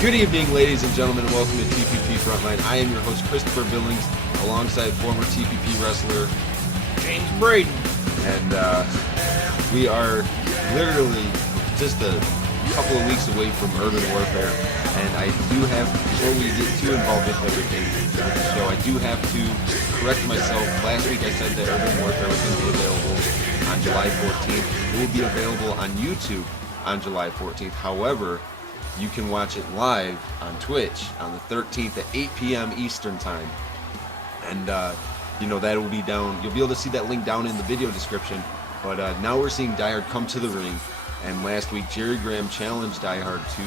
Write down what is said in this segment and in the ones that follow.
Good evening, ladies and gentlemen, and welcome to TPP Frontline. I am your host, Christopher Billings, alongside former TPP wrestler James Braden. And we are literally just a couple of weeks away from Urban Warfare. And I do have, before we get too involved with everything with the show, I do have to correct myself. Last week I said that Urban Warfare was going to be available on July 14th. It will be available on YouTube on July 14th. However, you can watch it live on Twitch on the 13th at 8 p.m. Eastern Time. And, that will be down. You'll be able to see that link down in the video description. But now we're seeing Die Hard come to the ring. And last week, Jerry Graham challenged Die Hard to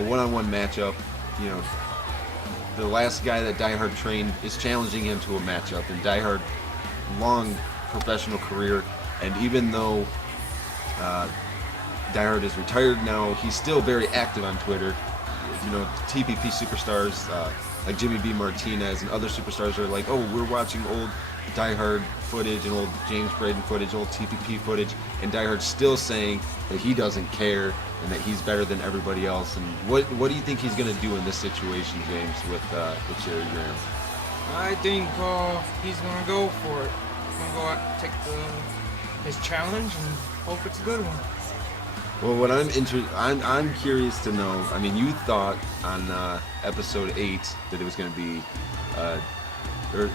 a one-on-one matchup. You know, the last guy that Die Hard trained is challenging him to a matchup. And Die Hard, long professional career. And even though Die Hard is retired now, he's still very active on Twitter. You know, TPP superstars like Jimmy B. Martinez and other superstars are like, oh, we're watching old Die Hard footage and old James Braden footage, old TPP footage, and Die Hard's still saying that he doesn't care and that he's better than everybody else. And what do you think he's going to do in this situation, James, with Jerry Graham? I think he's gonna go for it. He's gonna go out and take his challenge and hope it's a good one. Well, what I'm curious to know. I mean, you thought on episode 8 that it was going to be,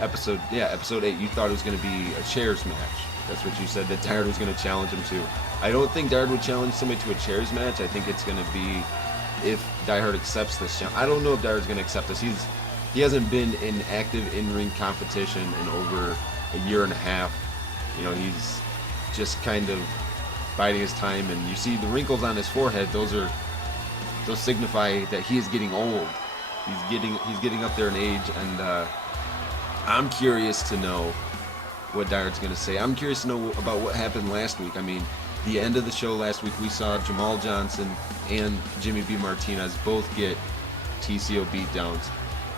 episode 8. You thought it was going to be a chairs match. That's what you said that Die Hard was going to challenge him to. I don't think Die Hard would challenge somebody to a chairs match. I think it's going to be if Die Hard accepts this challenge. I don't know if Die Hard's going to accept this. He hasn't been in active in-ring competition in over a year and a half. You know, he's just kind of biding his time, and you see the wrinkles on his forehead. Those signify that he is getting old. He's getting up there in age, and I'm curious to know what Die Hard's going to say. I'm curious to know about what happened last week. I mean, the end of the show last week, we saw Jamal Johnson and Jimmy B. Martinez both get TCO beatdowns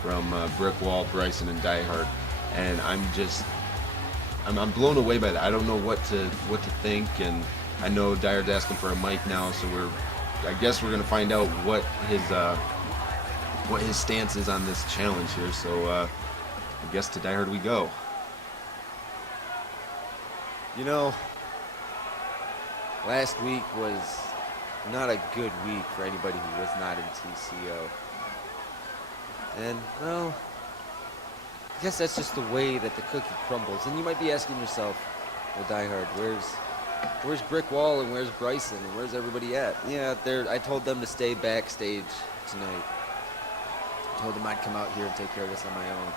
from Brick Wall, Bryson, and Die Hard, and I'm blown away by that. I don't know what to think, and I know Die Hard's asking for a mic now, so I guess we're gonna find out what his stance is on this challenge here. So I guess to Die Hard we go. You know, last week was not a good week for anybody who was not in TCO. And, well, I guess that's just the way that the cookie crumbles. And you might be asking yourself, well, Die Hard, where's Brick Wall and where's Bryson and where's everybody at? Yeah, I told them to stay backstage tonight. I told them I'd come out here and take care of this on my own.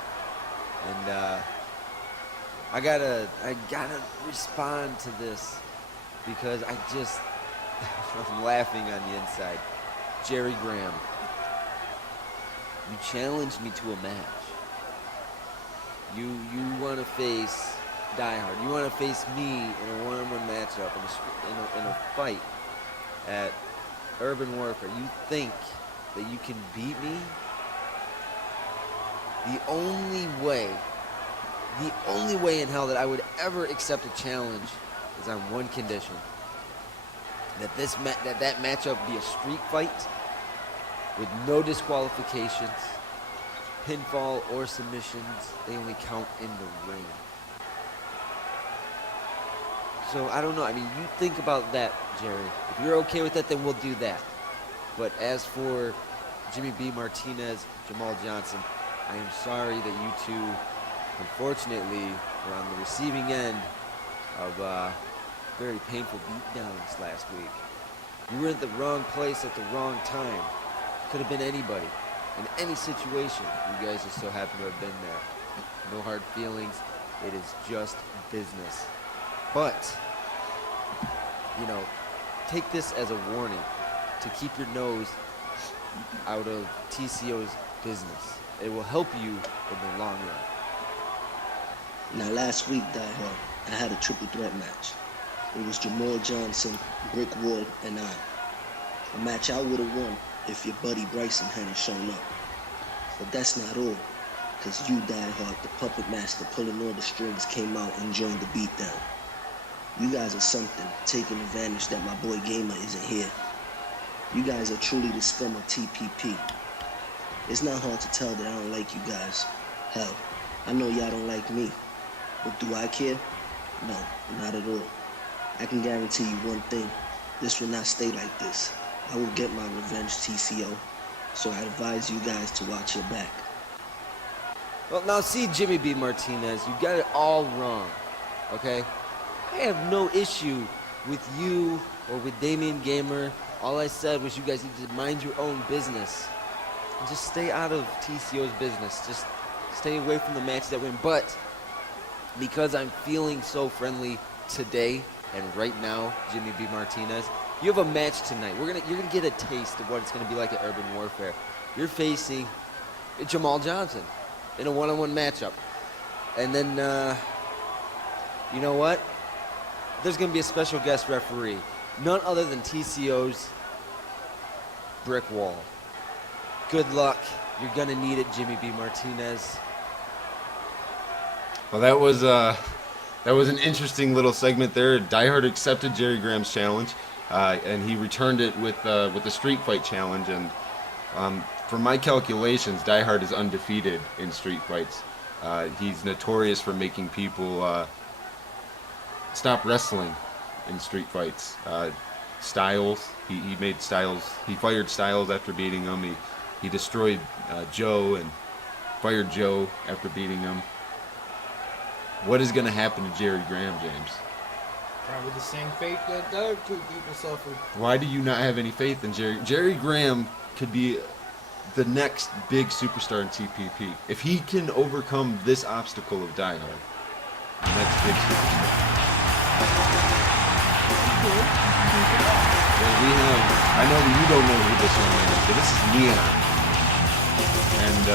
And I gotta respond to this because I'm laughing on the inside. Jerry Graham, you challenged me to a match. You want to face Die Hard. You want to face me in a one-on-one matchup, in a fight at Urban Warfare. You think that you can beat me? The only way in hell that I would ever accept a challenge is on one condition. That that matchup be a street fight with no disqualifications, pinfall or submissions. They only count in the ring. So, I don't know. I mean, you think about that, Jerry. If you're okay with that, then we'll do that. But as for Jimmy B. Martinez, Jamal Johnson, I am sorry that you two, unfortunately, were on the receiving end of very painful beatdowns last week. You were at the wrong place at the wrong time. Could have been anybody, in any situation. You guys just so happen to have been there. No hard feelings. It is just business. But, take this as a warning to keep your nose out of TCO's business. It will help you in the long run. Now, last week, Die Hard, I had a triple threat match. It was Jamal Johnson, Brick Wall, and I. A match I would have won if your buddy Bryson hadn't shown up. But that's not all, because you, Die Hard, the puppet master pulling all the strings, came out and joined the beatdown. You guys are something, taking advantage that my boy Gamer isn't here. You guys are truly the scum of TPP. It's not hard to tell that I don't like you guys. Hell, I know y'all don't like me. But do I care? No, not at all. I can guarantee you one thing. This will not stay like this. I will get my revenge, TCO. So I advise you guys to watch your back. Well, now see, Jimmy B. Martinez, you got it all wrong, okay? I have no issue with you or with Damian Gamer. All I said was you guys need to mind your own business. And just stay out of TCO's business. Just stay away from the matches that win. But because I'm feeling so friendly today and right now, Jimmy B. Martinez, you have a match tonight. You're gonna get a taste of what it's gonna be like at Urban Warfare. You're facing Jamal Johnson in a one-on-one matchup. And then, you know what? There's going to be a special guest referee. None other than TCO's brick wall. Good luck. You're going to need it, Jimmy B. Martinez. Well, that was an interesting little segment there. Die Hard accepted Jerry Graham's challenge, and he returned it with the street fight challenge. And from my calculations, Die Hard is undefeated in street fights. He's notorious for making people stop wrestling in street fights. Styles, he made Styles, he fired Styles after beating him. He destroyed Joe and fired Joe after beating him. What is going to happen to Jerry Graham, James? Probably the same fate that the other two people suffered. Why do you not have any faith in Jerry? Jerry Graham could be the next big superstar in TPP. If he can overcome this obstacle of Die Hard, the next big superstar. Well, we have, I know that you don't know who this young man is, but this is Neon. And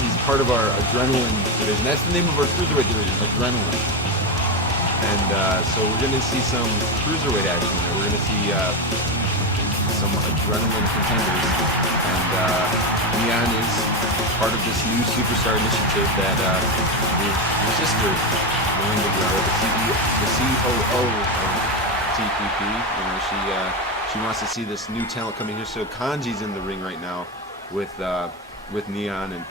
he's part of our Adrenaline division. That's the name of our Cruiserweight division, Adrenaline. And so we're going to see some Cruiserweight action there. We're going to see some Adrenaline contenders. And Neon is part of this new superstar initiative that your sister, Melinda Guerrero, the COO of TPP, you know, she wants to see this new talent coming here. So Kanji's in the ring right now with Neon, and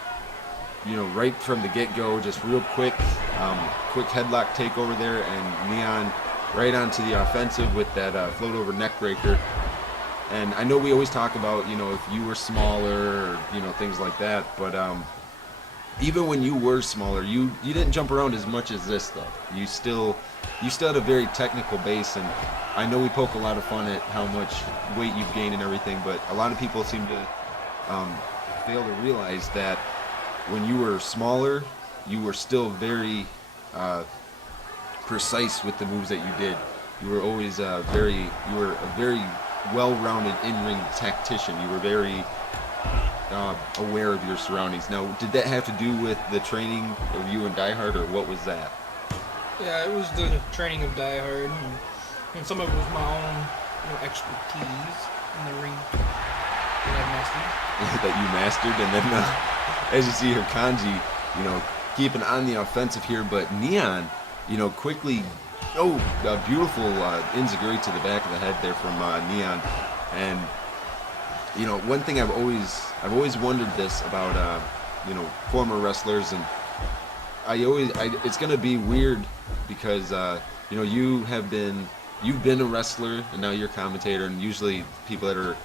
you know, right from the get-go, just real quick headlock takeover there, and Neon right onto the offensive with that float over neck breaker. And I know we always talk about, you know, if you were smaller or, you know, things like that, but even when you were smaller, you didn't jump around as much as this, though. You still had a very technical base, and I know we poke a lot of fun at how much weight you've gained and everything, but a lot of people seem to fail to realize that when you were smaller, you were still very precise with the moves that you did. You were always a very well-rounded in-ring tactician. You were very aware of your surroundings. Now, did that have to do with the training of you and Die Hard, or what was that? Yeah, it was the training of Die Hard, and some of it was my own, you know, expertise in the ring that I mastered. That you mastered, and then as you see here, Kanji, you know, keeping on the offensive here, but Neon, you know, quickly, a beautiful enziguri to the back of the head there from Neon. And you know, one thing I've always wondered this about you know, former wrestlers, and it's gonna be weird because you know, you've been a wrestler and now you're a commentator, and usually people that are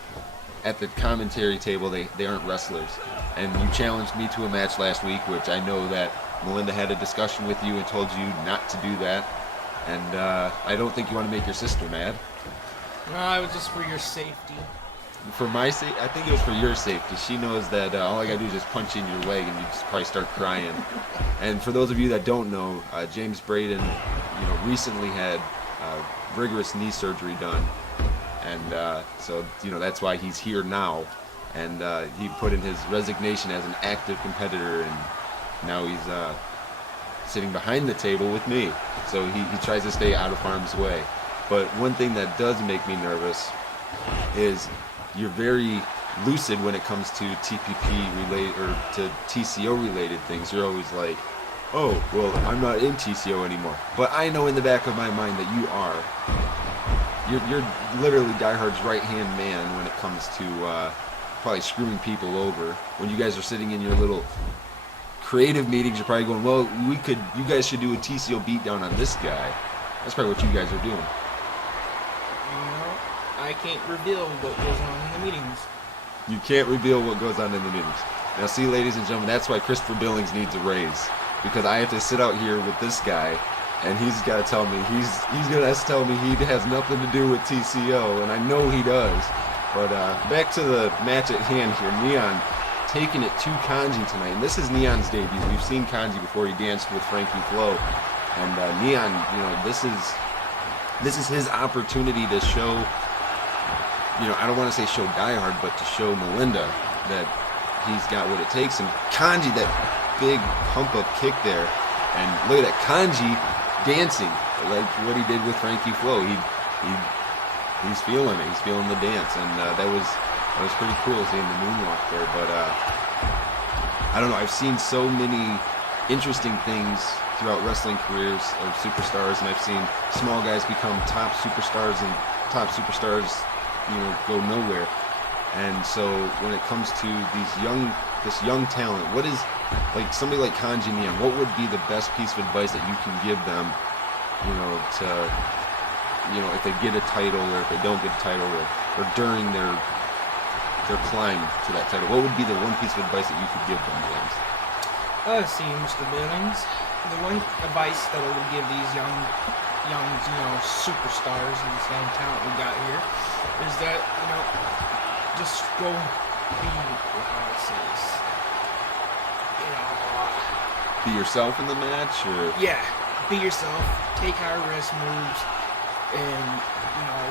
at the commentary table, they aren't wrestlers. And you challenged me to a match last week, which I know that Melinda had a discussion with you and told you not to do that. And I don't think you want to make your sister mad. No, it was just for your safety. For my safety? I think it was for your safety. She knows that all I gotta do is just punch you in your leg and you just probably start crying. And for those of you that don't know, James Braden, you know, recently had rigorous knee surgery done. And so, you know, that's why he's here now. And he put in his resignation as an active competitor, and now he's sitting behind the table with me. So he tries to stay out of harm's way. But one thing that does make me nervous is you're very lucid when it comes to TPP related or to TCO related things. You're always like, oh, well, I'm not in TCO anymore. But I know in the back of my mind that you are. you're literally Die Hard's right-hand man when it comes to probably screwing people over. When you guys are sitting in your little creative meetings, you're probably going, well, you guys should do a TCO beatdown on this guy. That's probably what you guys are doing. I can't reveal what goes on in the meetings. You can't reveal what goes on in the meetings. Now, see, ladies and gentlemen, that's why Christopher Billings needs a raise, because I have to sit out here with this guy, and he's got to tell me he's gonna have to tell me he has nothing to do with TCO, and I know he does. But back to the match at hand here, Neon taking it to Kanji tonight, and this is Neon's debut. We've seen Kanji before; he danced with Frankie Flo, and Neon, this is his opportunity to show. I don't want to say show Die Hard, but to show Melinda that he's got what it takes. And Kanji, that big pump-up kick there. And look at that, Kanji dancing like what he did with Frankie Flo. He's feeling it. He's feeling the dance. And that was pretty cool seeing the moonwalk there. But I don't know. I've seen so many interesting things throughout wrestling careers of superstars. And I've seen small guys become top superstars and top superstars go nowhere. And so when it comes to this young talent, what is, like somebody like Kanji Neon, what would be the best piece of advice that you can give them, to, if they get a title or if they don't get a title or during their climb to that title, what would be the one piece of advice that you could give them, James? Let's see, Mr. Billings. The one advice that I would give these young superstars and this young talent we got here is that, just go be, how I say this, be yourself in the match, or? Yeah, be yourself, take high-risk moves, and,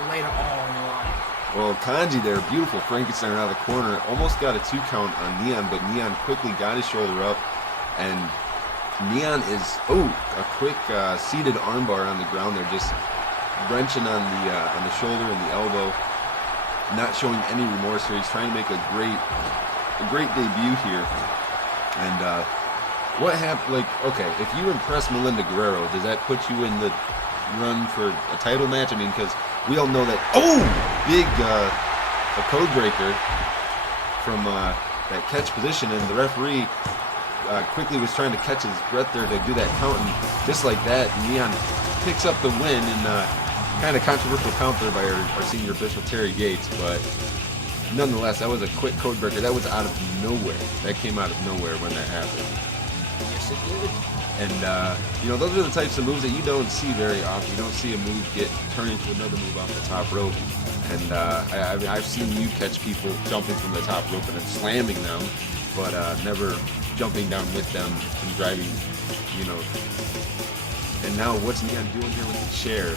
lay it all on the line. Well, Kanji there, beautiful Frankenstein out of the corner, almost got a 2 count on Neon, but Neon quickly got his shoulder up, and Neon is, a quick seated armbar on the ground there, just wrenching on the shoulder and the elbow, not showing any remorse here. He's trying to make a great debut here. And what happened? Like, okay, if you impress Melinda Guerrero, does that put you in the run for a title match? I mean, because we all know that. Big a code breaker from that catch position, and the referee quickly was trying to catch his breath there to do that count, and just like that, Neon picks up the win, and kind of controversial count there by our senior official Terry Gates, but nonetheless, that was a quick code breaker. That was out of nowhere. That came out of nowhere when that happened. Yes, it did. And those are the types of moves that you don't see very often. You don't see a move get turned into another move off the top rope. And I've seen you catch people jumping from the top rope and then slamming them, but never jumping down with them and driving, And now what's Neon doing here with the chair?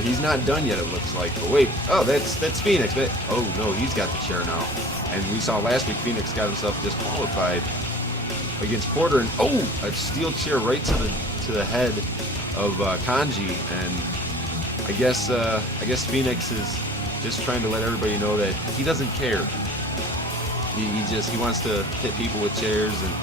He's not done yet, it looks like. But wait, that's Phoenix. But, no, he's got the chair now. And we saw last week Phoenix got himself disqualified against Porter, and a steel chair right to the head of Kanji. And I guess Phoenix is just trying to let everybody know that he doesn't care. He wants to hit people with chairs and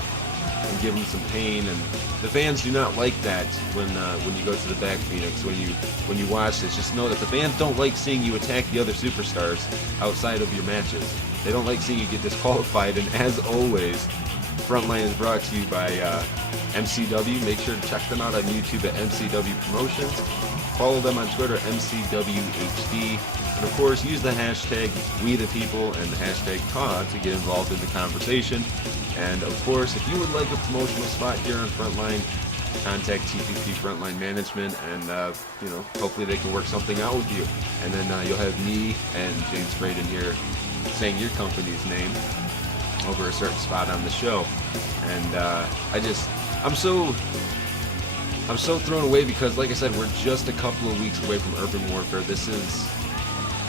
give them some pain, and the fans do not like that when you go to the back, Phoenix. When you watch this, just know that the fans don't like seeing you attack the other superstars outside of your matches. They don't like seeing you get disqualified. And as always, Frontline is brought to you by MCW. Make sure to check them out on YouTube at MCW Promotions. Follow them on Twitter, MCWHD. And of course, use the hashtag WeThePeople and the hashtag CAW to get involved in the conversation. And of course, if you would like a promotional spot here on Frontline, contact TPP Frontline Management, and hopefully they can work something out with you. And then you'll have me and James Braden here saying your company's name over a certain spot on the show. And I'm so thrown away because, like I said, we're just a couple of weeks away from Urban Warfare. This is,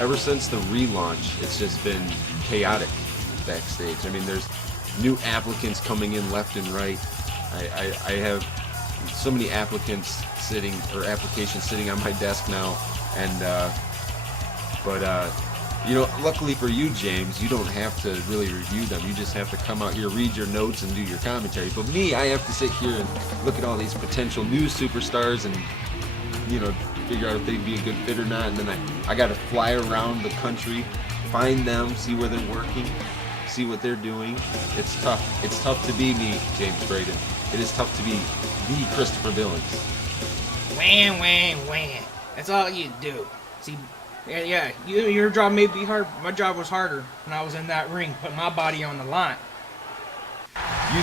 ever since the relaunch, it's just been chaotic backstage. I mean, there's new applicants coming in left and right. I have so many applications sitting on my desk now, and luckily for you, James, you don't have to really review them. You just have to come out here, read your notes, and do your commentary. But me, I have to sit here and look at all these potential new superstars and figure out if they'd be a good fit or not. And then I got to fly around the country, find them, see where they're working, see what they're doing. It's tough. It's tough to be me, James Braden. It is tough to be the Christopher Billings. Wham, wham, wham. That's all you do. See, yeah, your job may be hard. My job was harder when I was in that ring, putting my body on the line. You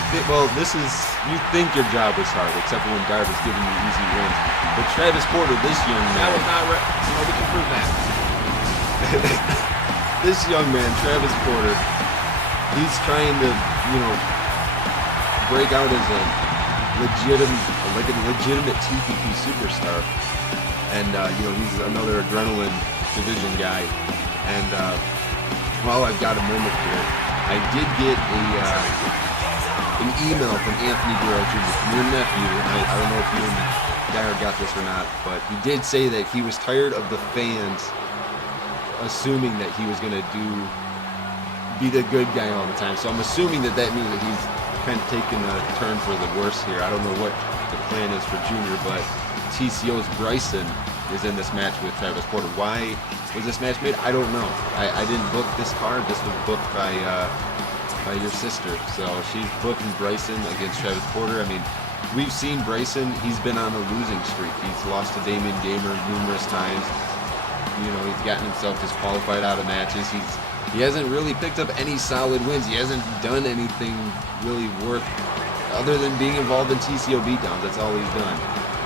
think your job was hard, except for when Dart was giving you easy wins. But Travis Porter, this young man, That was not we can prove that. this young man, Travis Porter, he's trying to, break out as a legitimate TPP superstar. And, he's another adrenaline division guy. And while I've got a moment here, I did get an email from Anthony Guerrero Jr., from your nephew. I don't know if you and Dyer got this or not, but he did say that he was tired of the fans assuming that he was going to be the good guy all the time. So I'm assuming that means that he's kind of taking a turn for the worse here. I don't know what the plan is for Junior, but TCO's Bryson is in this match with Travis Porter. Why was this match made? I don't know. I didn't book this card. This was booked by your sister. So she's booking Bryson against Travis Porter. I mean, we've seen Bryson. He's been on a losing streak. He's lost to Damian Gamer numerous times. He's gotten himself disqualified out of matches. He hasn't really picked up any solid wins. He hasn't done anything really worth other than being involved in TCO beatdowns. That's all he's done.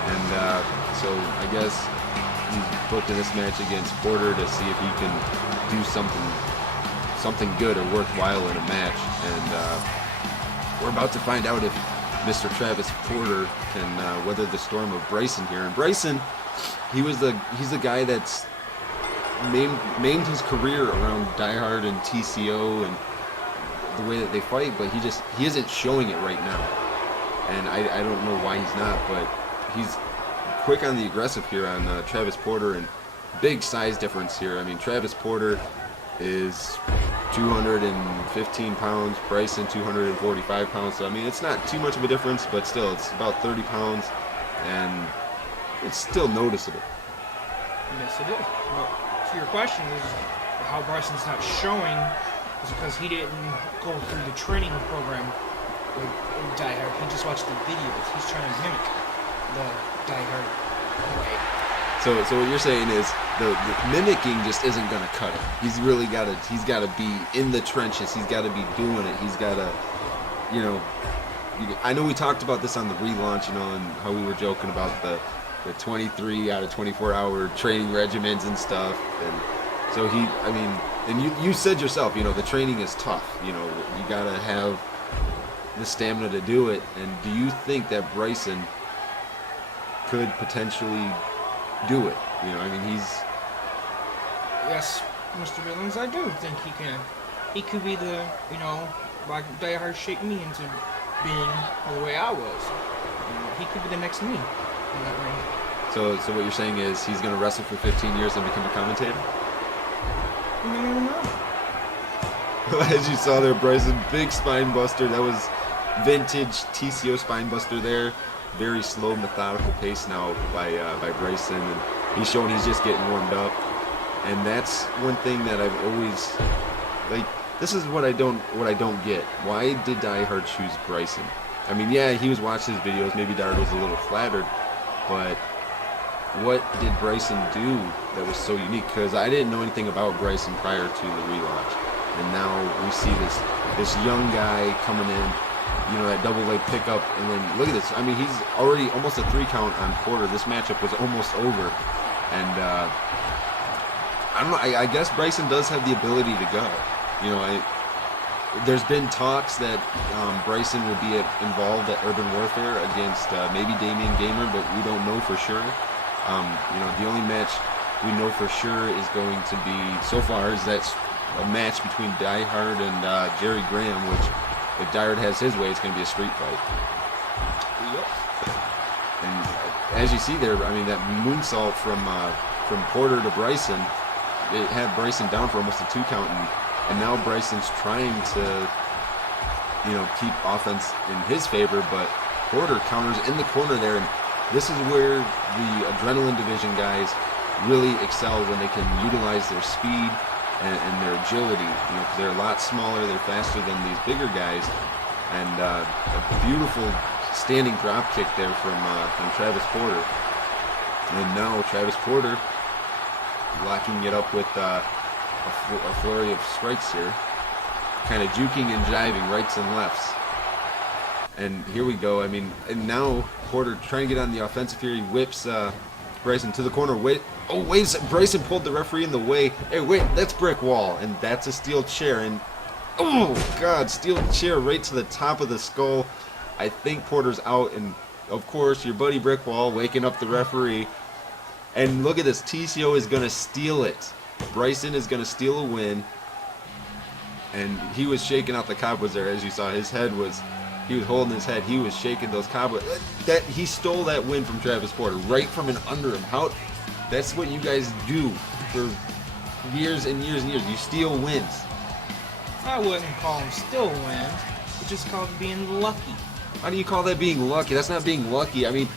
And so I guess he's booked in this match against Porter to see if he can do something good or worthwhile in a match. And we're about to find out if Mr. Travis Porter can weather the storm of Bryson here. And Bryson, he's the guy that's named his career around Die Hard and TCO and the way that they fight, but he isn't showing it right now. And I don't know why he's not, but he's quick on the aggressive here on Travis Porter, and big size difference here. I mean, Travis Porter is 215 pounds, Bryson 245 pounds. So I mean, it's not too much of a difference, but still, it's about 30 pounds, and it's still noticeable. Yes, it is. But to your question is how Bryson's not showing is because he didn't go through the training program with Die Hard. He just watched the videos. He's trying to mimic the Die Hard way. So what you're saying is the mimicking just isn't gonna cut it. He's gotta be in the trenches. He's gotta be doing it. He's gotta, I know we talked about this on the relaunch, and how we were joking about the 23 out of 24 hour training regimens and stuff. And so and you said yourself, the training is tough. You gotta have the stamina to do it. And do you think that Bryson could potentially do it? Yes, Mr. Billings, I do think he can. He could be the, like Die Hard shaped me into being the way I was. He could be the next me in that ring. So what you're saying is he's going to wrestle for 15 years and become a commentator? You never know. As you saw there, Bryson, big spine buster. That was vintage TCO spine buster there. Very slow, methodical pace now by Bryson, and he's showing he's just getting warmed up. And that's one thing that I've always this is what I don't get. Why did Die Hard choose Bryson? I mean, yeah, he was watching his videos. Maybe Die Hard was a little flattered, but what did Bryson do that was so unique? Because I didn't know anything about Bryson prior to the relaunch, and now we see this young guy coming in. That double leg pickup, and then look at this. I mean, he's already almost a 3 count on Porter. This matchup was almost over, and I don't know. I guess Bryson does have the ability to go. There's been talks that Bryson will be involved at Urban Warfare against maybe Damian Gamer, but we don't know for sure. The only match we know for sure is going to be so far is that's a match between Die Hard and Jerry Graham, which, if Die Hard has his way, it's going to be a street fight. Yep. And as you see there, I mean, that moonsault from Porter to Bryson, it had Bryson down for almost a 2 count, and now Bryson's trying to, keep offense in his favor, but Porter counters in the corner there, and This is where the adrenaline division guys really excel, when they can utilize their speed and their agility. You know, 'cause they're a lot smaller, they're faster than these bigger guys, and a beautiful standing drop kick there from Travis Porter. And now Travis Porter locking it up with a flurry of strikes here, kind of juking and jiving rights and lefts. And here we go. I mean, and now Porter trying to get on the offensive here. He whips Bryson to the corner. Wait a second. Bryson pulled the referee in the way. Hey, wait, that's brick wall, and that's a steel chair. And oh God, steel chair right to the top of the skull. I think Porter's out, and of course your buddy brick wall waking up the referee. And look at this. TCO is gonna steal it. Bryson is gonna steal a win. And he was shaking out the cobwebs there, as you saw. He was holding his head. He was shaking those cobwebs. He stole that win from Travis Porter right from and under him. That's what you guys do for years and years and years. You steal wins. I wouldn't call him still wins. It's just called being lucky. How do you call that being lucky? That's not being lucky. I mean,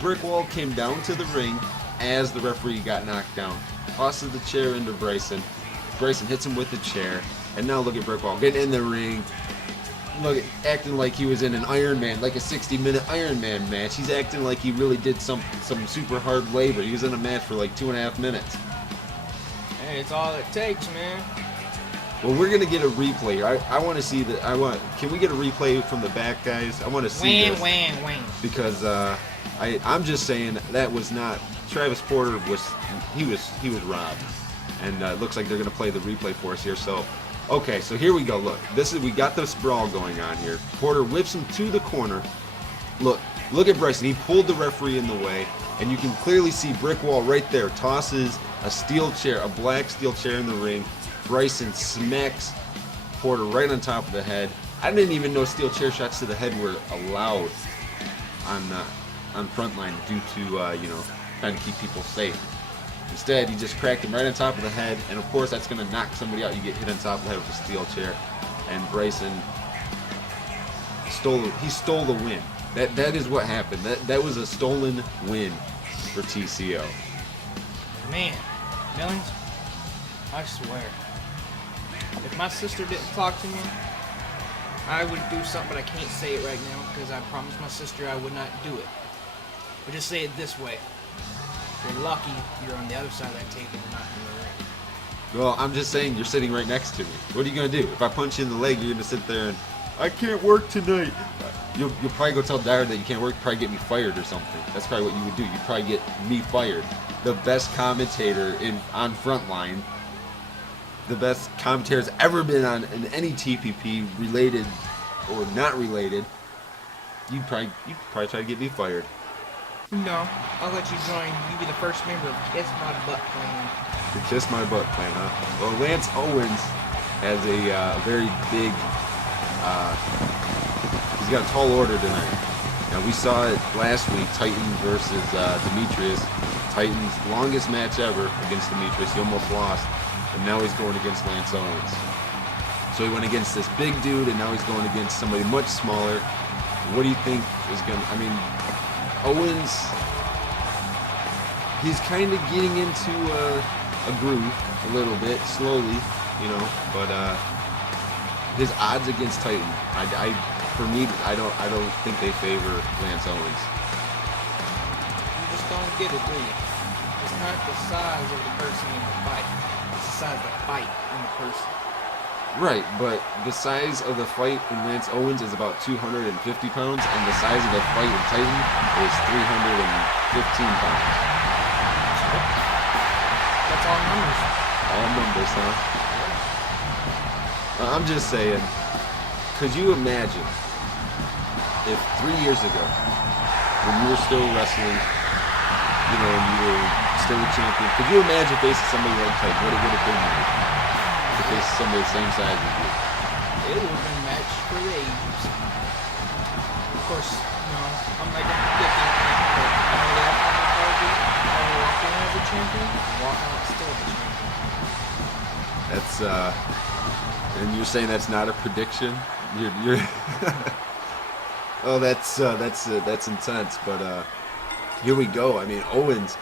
Brick Wall came down to the ring as the referee got knocked down. Tosses the chair into Bryson. Bryson hits him with the chair. And now look at Brick Wall getting in the ring. Look, acting like he was in an Iron Man, like a 60-minute Iron Man match. He's acting like he really did some super hard labor. He was in a match for like 2.5 minutes. Hey, it's all it takes, man. Well, we're gonna get a replay. I want to see that. Can we get a replay from the back, guys? I want to see this. Wang. Because I'm just saying that was not Travis Porter. He was robbed, and it looks like they're gonna play the replay for us here. So. Okay, so here we go. Look, we got this brawl going on here. Porter whips him to the corner. Look at Bryson. He pulled the referee in the way, and you can clearly see Brick Wall right there. Tosses a steel chair, a black steel chair in the ring. Bryson smacks Porter right on top of the head. I didn't even know steel chair shots to the head were allowed on Frontline due to trying to keep people safe. Instead, he just cracked him right on top of the head, and of course that's going to knock somebody out. You get hit on top of the head with a steel chair, and Bryson stole the win. That is what happened. That was a stolen win for TCO. Man, Millings, I swear, if my sister didn't talk to me, I would do something, but I can't say it right now because I promised my sister I would not do it. But just say it this way. If you're lucky, you're on the other side of that table and not in the ring. Well, I'm just saying, you're sitting right next to me. What are you going to do? If I punch you in the leg, you're going to sit there and, I can't work tonight. You'll probably go tell Dyer that you can't work, probably get me fired or something. That's probably what you would do. You'd probably get me fired. The best commentator on Frontline, the best commentator's ever been on in any TPP, related or not related, you'd probably try to get me fired. No, I'll let you join. You be the first member of Kiss My Butt Clan. The Kiss My Butt Clan, huh? Well, Lance Owens has a very big, he's got a tall order tonight. Now, we saw it last week, Titan versus Demetrius. Titan's longest match ever against Demetrius. He almost lost, and now he's going against Lance Owens. So he went against this big dude, and now he's going against somebody much smaller. What do you think is going to, Owens, he's kind of getting into a groove a little bit, slowly, but his odds against Titan, for me, I don't think they favor Lance Owens. You just don't get it, do you? It's not the size of the person in the fight. It's the size of the fight in the person. Right, but the size of the fight in Lance Owens is about 250 pounds, and the size of the fight in Titan is 315 pounds. That's all numbers. All numbers, huh? I'm just saying, could you imagine if 3 years ago, when you were still wrestling, and you were still a champion, could you imagine facing somebody like Titan, what it would have been like? To face somebody the same size as you. It would have been a match for the ages. Of course, I'm not going to predict anything, but I know that I will walk in as a champion, walk out still as a champion. That's and you're saying that's not a prediction? You're oh, that's intense, but here we go. I mean, Owens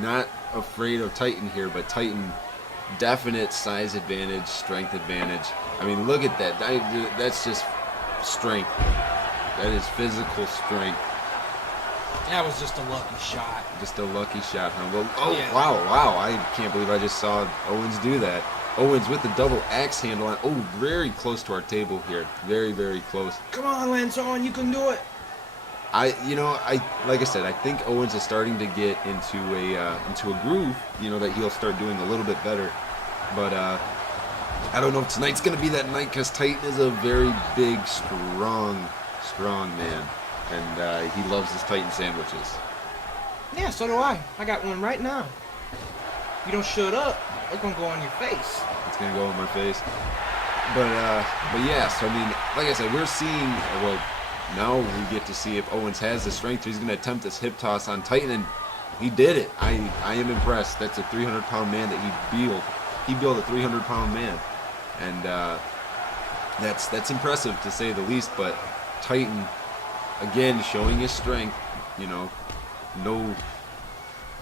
not afraid of Titan here, but Titan definite size advantage, strength advantage. I mean, look at that. That's just strength. That is physical strength. That was just a lucky shot. Just a lucky shot, huh? Well, oh, Yeah. wow. I can't believe I just saw Owens do that. Owens with the double axe handle on. Oh, very close to our table here. Very, very close. Come on, Lance Owen, you can do it. Like I said, I think Owens is starting to get into a groove, that he'll start doing a little bit better. But I don't know if tonight's going to be that night, because Titan is a very big, strong man. And he loves his Titan sandwiches. Yeah, so do I. I got one right now. If you don't shut up, it's gonna go on your face. It's going to go on my face. But yeah, so I mean, like I said, we're seeing, well, now we get to see if Owens has the strength. He's going to attempt this hip toss on Titan, and he did it. I am impressed. That's a 300-pound man that he built. He built a 300-pound man, and that's impressive to say the least. But Titan, again, showing his strength. No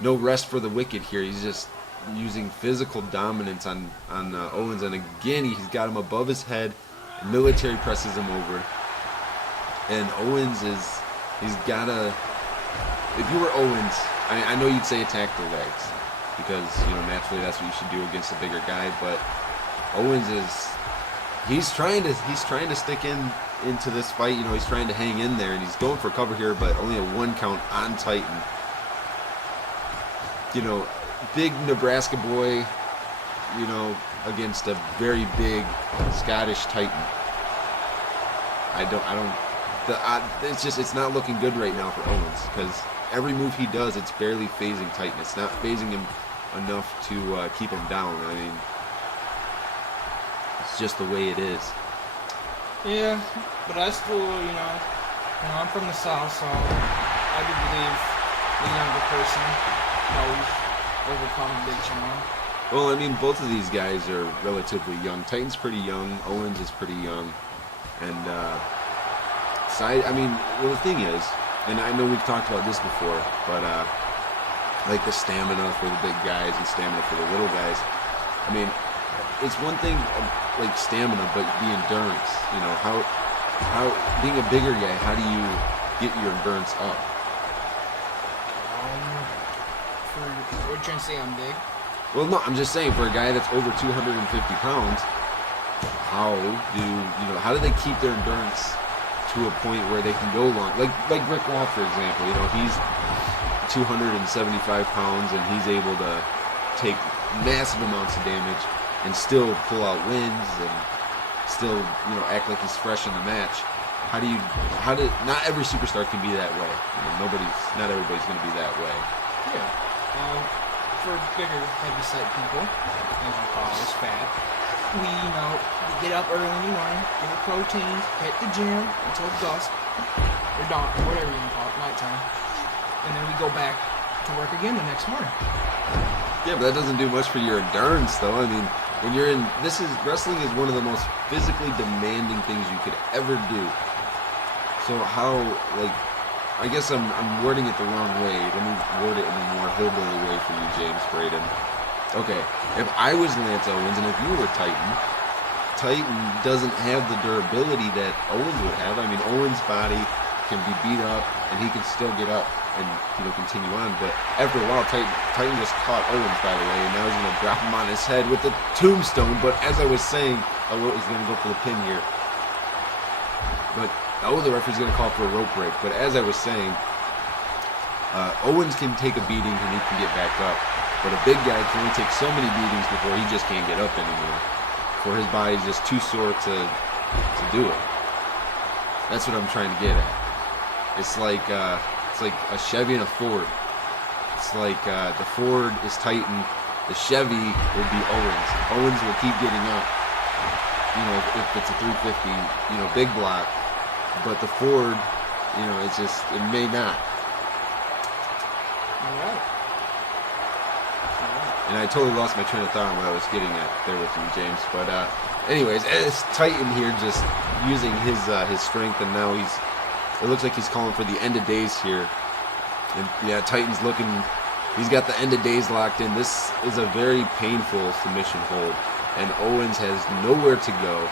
rest for the wicked here. He's just using physical dominance on Owens, and again, he's got him above his head. Military presses him over. And Owens he's got to, if you were Owens, I know you'd say attack the legs, because, naturally that's what you should do against a bigger guy, but Owens he's trying to stick into this fight, he's trying to hang in there, and he's going for cover here, but only a 1 count on Titan. Big Nebraska boy, against a very big Scottish Titan. It's not looking good right now for Owens, because every move he does, it's barely phasing Titan. It's not phasing him enough to keep him down. I mean, it's just the way it is. Yeah, but I still, I'm from the South, so I do believe the younger person always overcome the big challenge. Well, I mean, both of these guys are relatively young. Titan's pretty young. Owens is pretty young. And, the thing is, and I know we've talked about this before, but, like the stamina for the big guys and stamina for the little guys, I mean, it's one thing, like stamina, but the endurance, how being a bigger guy, how do you get your endurance up? You're trying to say I'm big? Well, no, I'm just saying, for a guy that's over 250 pounds, how do they keep their endurance to a point where they can go long? Like Rick Wall, for example, he's 275 pounds, and he's able to take massive amounts of damage and still pull out wins and still, act like he's fresh in the match. Not every superstar can be that way. Not everybody's going to be that way. Yeah. For bigger, heavy-set people, as you call us, fat, we get up early in the morning, get our proteins, hit the gym until dusk, or dawn, or whatever you want to call it, nighttime, and then we go back to work again the next morning. Yeah, but that doesn't do much for your endurance, though. I mean, when you're in, wrestling is one of the most physically demanding things you could ever do. So I guess I'm wording it the wrong way. Let me word it in a more hillbilly way for you, James Braden. Okay, if I was Lance Owens and if you were Titan doesn't have the durability that Owens would have. I mean, Owens' body can be beat up and he can still get up and continue on. But after a while, Titan just caught Owens, by the way, and now he's going to drop him on his head with the tombstone. But as I was saying, he's going to go for the pin here. But the referee's going to call for a rope break. But as I was saying, Owens can take a beating and he can get back up. But a big guy can only take so many beatings before he just can't get up anymore. For his body's just too sore to do it. That's what I'm trying to get at. It's like a Chevy and a Ford. It's like the Ford is Titan, the Chevy will be Owens. Owens will keep getting up. If it's a 350, big block. But the Ford, it may not. All right. And I totally lost my train of thought on what I was getting at there with you, James. But anyways, it's Titan here just using his strength, and now it looks like he's calling for the end of days here And yeah, Titan's looking. He's got the end of days locked in. This is a very painful submission hold, and Owens has nowhere to go.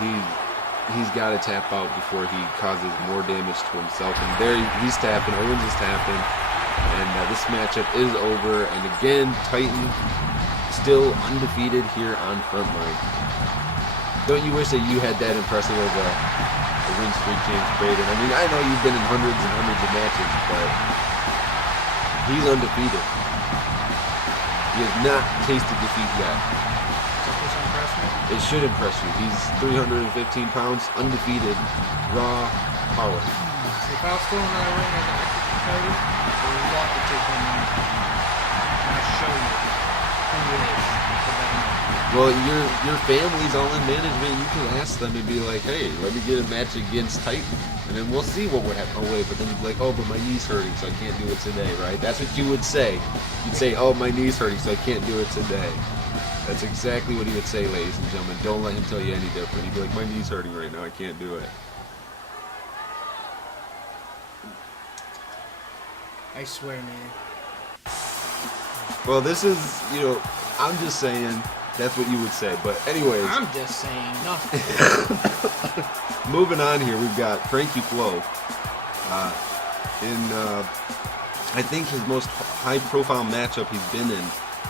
He's got to tap out before he causes more damage to himself. And there he's tapping. Owens is tapping, and this matchup is over. And again, Titan still undefeated here on Frontline. Don't you wish that you had that impressive of a win streak, James Braden? I mean, I know you've been in hundreds and hundreds of matches, but he's undefeated. He has not tasted defeat yet. Does this impress me? It should impress you. He's 315 pounds, undefeated, raw power. See, if I was still in that ring as an active competitor, I would love to take him on and show you who it is. Well, your family's all in management. You can ask them and be like, hey, let me get a match against Titan. And then we'll see what would happen. Oh, wait, but then you'd be like, oh, but my knee's hurting, so I can't do it today, right? That's what you would say. You'd say, oh, my knee's hurting, so I can't do it today. That's exactly what he would say, ladies and gentlemen. Don't let him tell you any different. He'd be like, my knee's hurting right now. I can't do it. I swear, man. Well, this is, I'm just saying that's what you would say. But anyways. I'm just saying nothing. Moving on here, we've got Frankie Flo in, I think, his most high-profile matchup he's been in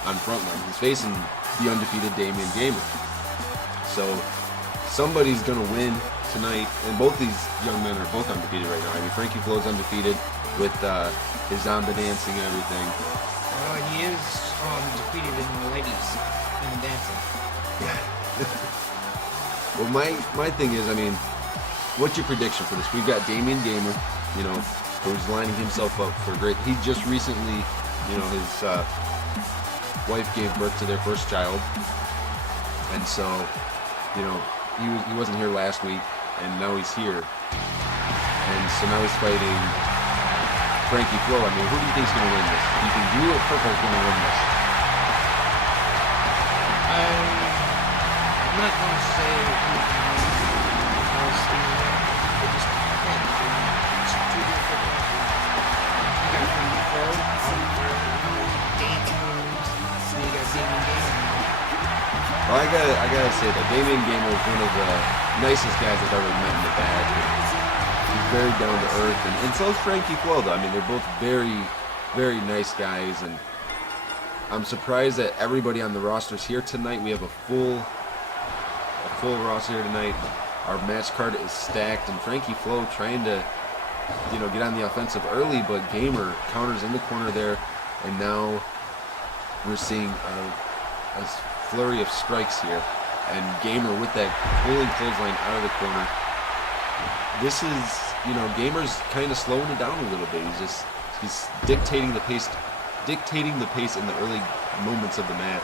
on Frontline. He's facing the undefeated Damian Gamer. So somebody's going to win tonight, and both these young men are both undefeated right now. I mean, Frankie Flo's undefeated with his Zamba dancing and everything. He is defeated in the ladies and the dancing. Well, my thing is, I mean, what's your prediction for this? We've got Damian Gamer, who's lining himself up for great. He just recently, his wife gave birth to their first child, and so, he wasn't here last week, and now he's here, and so now he's fighting Frankie Flo. I mean, who do you think's gonna win this? Do you think blue or purple's gonna win this? I'm not gonna say who's gonna win because it just depends. It's two different matches. You got Frankie Flo, and you got Damian Gamer. Well, I gotta say that Damian Gamer is one of the nicest guys I've ever met in the badge. He's very down to earth, and so is Frankie Flo, though. I mean, they're both very, very nice guys, and I'm surprised that everybody on the roster's here tonight. We have a full roster here tonight. Our match card is stacked, and Frankie Flo trying to, get on the offensive early, but Gamer counters in the corner there, and now we're seeing a flurry of strikes here, and Gamer with that pulling clothesline out of the corner. This is, Gamer's kind of slowing it down a little bit. He's dictating the pace in the early moments of the match,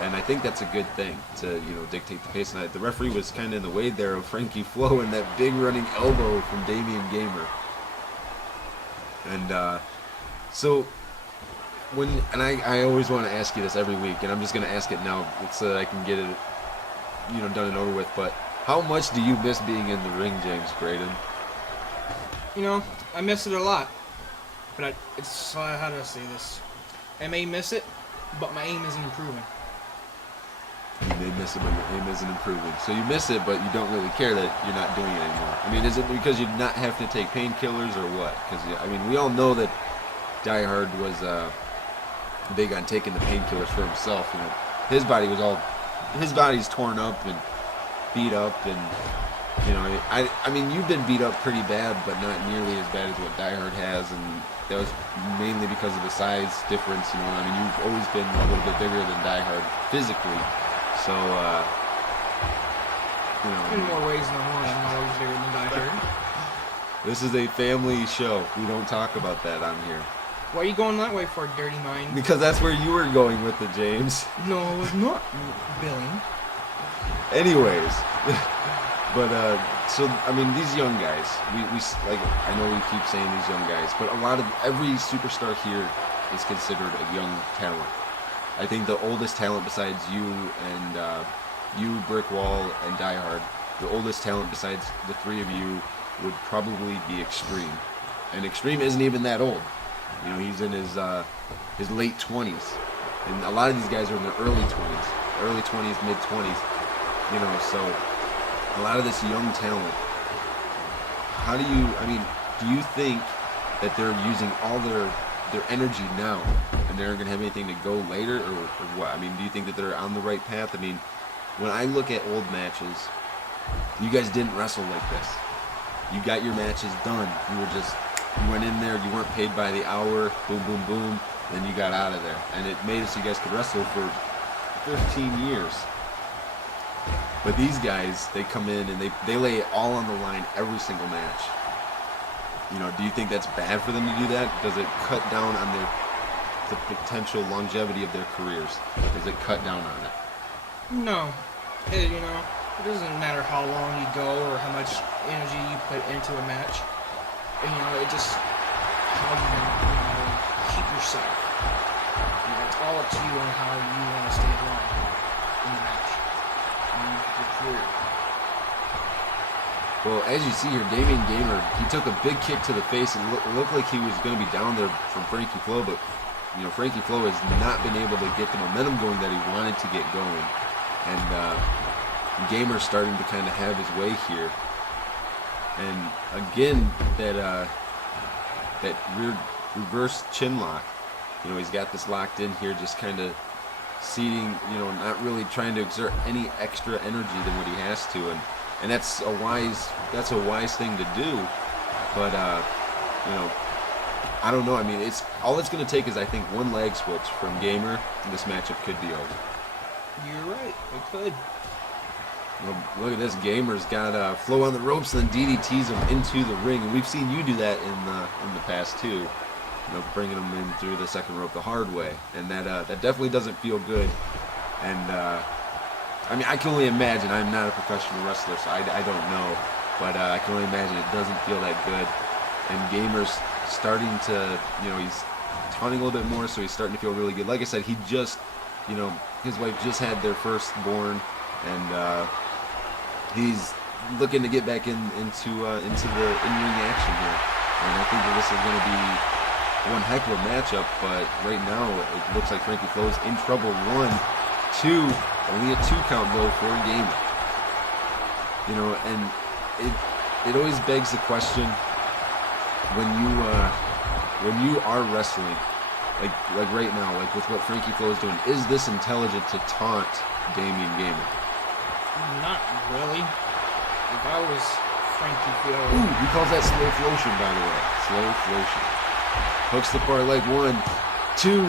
and I think that's a good thing to, dictate the pace. And the referee was kind of in the way there of Frankie Flo and that big running elbow from Damian Gamer. And so I always want to ask you this every week, and I'm just going to ask it now so that I can get it, done and over with. But how much do you miss being in the ring, James Braden? I miss it a lot, but it's how do I say this? I may miss it, but my aim isn't improving. You may miss it, but your aim isn't improving. So you miss it, but you don't really care that you're not doing it anymore. I mean, is it because you're not having to take painkillers or what? Because we all know that Die Hard was big on taking the painkillers for himself. His body's torn up and beat up, and I mean, you've been beat up pretty bad, but not nearly as bad as what Die Hard has, and that was mainly because of the size difference. I mean, you've always been a little bit bigger than Die Hard physically, so in more ways than one, I'm always bigger than Die Hard. This is a family show. We don't talk about that on here. Why are you going that way for, dirty mind? Because that's where you were going with it, James. No, it's not, Billy. Anyways, but so I mean, these young guys, we like, I know we keep saying these young guys, but every superstar here is considered a young talent. I think the oldest talent besides you and you, Brick Wall, and Die Hard, the oldest talent besides the three of you would probably be Extreme, and Extreme isn't even that old. You know, he's in his late 20s, and a lot of these guys are in their early 20s, mid 20s. You know, so a lot of this young talent. How do you? I mean, do you think that they're using all their energy now, and they're going to have anything to go later, or what? I mean, do you think that they're on the right path? I mean, when I look at old matches, you guys didn't wrestle like this. You got your matches done. You went in there, you weren't paid by the hour, boom, boom, boom, then you got out of there. And it made it so you guys could wrestle for 15 years. But these guys, they come in and they lay it all on the line every single match. You know, do you think that's bad for them to do that? Does it cut down on the potential longevity of their careers? Does it cut down on it? No. You know, it doesn't matter how long you go or how much energy you put into a match. You know, it just how you keep yourself. You know, it's all up to you on how you want to stay along in the match, in your career. Well, as you see here, Damian Gamer, he took a big kick to the face, and it looked like he was going to be down there from Frankie Flo, but you know, Frankie Flo has not been able to get the momentum going that he wanted to get going, and Gamer's starting to kind of have his way here. And again, that reverse chin lock, you know, he's got this locked in here, just kind of seating, you know, not really trying to exert any extra energy than what he has to, and that's a wise thing to do. But you know, I don't know. I mean, all it's going to take is, I think, one leg switch from Gamer, and this matchup could be over. You're right. It could. Well, look at this. Gamer's got Flo on the ropes and then DDTs him into the ring, and we've seen you do that in the past too. You know, bringing him in through the second rope the hard way, and that definitely doesn't feel good. And I mean, I can only imagine. I'm not a professional wrestler, so I don't know. But I can only imagine it doesn't feel that good. And Gamer's starting to, you know, he's taunting a little bit more, so he's starting to feel really good. Like I said, he just, you know, his wife just had their firstborn, and he's looking to get back into the in-ring action here. And I think that this is going to be one heck of a matchup, but right now it looks like Frankie Flo's in trouble. 1, 2, only a 2 count though for Gamer. You know, and it always begs the question, when you are wrestling, like right now, like with what Frankie Flo is doing, is this intelligent to taunt Damian Gamer? Not really. If I was Frankie Flo... Ooh, he calls that slow flotion, by the way. Slow flotion. Hooks the far leg. 1, 2.